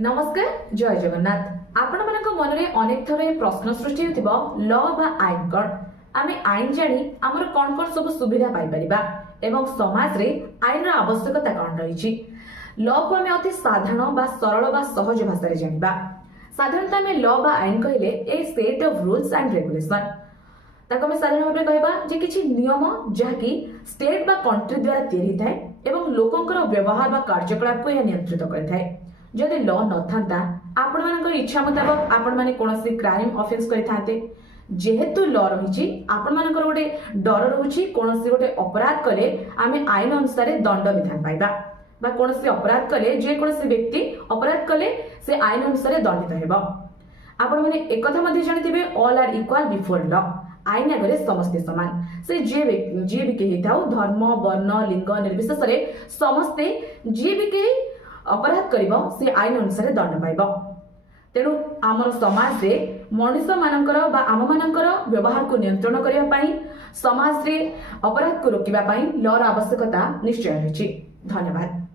नमस्कार जय जगन्नाथ आपण मानक मन रे अनेक थर प्रश्न सृष्टि होतिबो लॉ बा आईन कोन आमे आईन जानी हमर कोन कोन सब सुविधा पाई परिबा एवं समाज रे आईन रो आवश्यकता कोन रहिछि। लॉ को आमे अति साधारण बा सरल बा सहज भाषा रे जानिबा। साधारणतः आमे लॉ बा आईन कहले a set of rules and regulation ताको आमे साधारण भाबे कहबा जे किछि नियम जहाकी स्टेट बा कंट्री द्वारा तैयारी थाए एवं लोकंकर व्यवहार बा कार्यकलाप को या नियंत्रित करथाए। जदि लॉ न थांता आपण मानकर इच्छा मुताबिक आपण माने कोनोसी क्राइम ऑफेंस करिथाते। जेहेतु लॉ रहिछि आपण मानकर गोटे डर रहुछि कोनोसी गोटे अपराध कले आमे आईन अनुसार दंड विधान पाइबा बा कोनोसी अपराध कले जे कोनोसी व्यक्ति अपराध कले से आईन अनुसार दंडित हेबो। आपण माने एक कथा मध्ये जानिथिबे all are equal before law आईन आगे समस्ते समान से जे भी कही थाउ धर्म वर्ण लिंग निर्विशेष रे समस्ते जे भी कही अपराध करिबो से आईन अनुसार दंड पाइबो। तेणु आमर समाज रे मनुष्य मानकर बा आम मानकर व्यवहार को नियंत्रण करिया पई समाज रे अपराध को रोकिबा पई लॉ र आवश्यकता निश्चय रहिछि। धन्यवाद।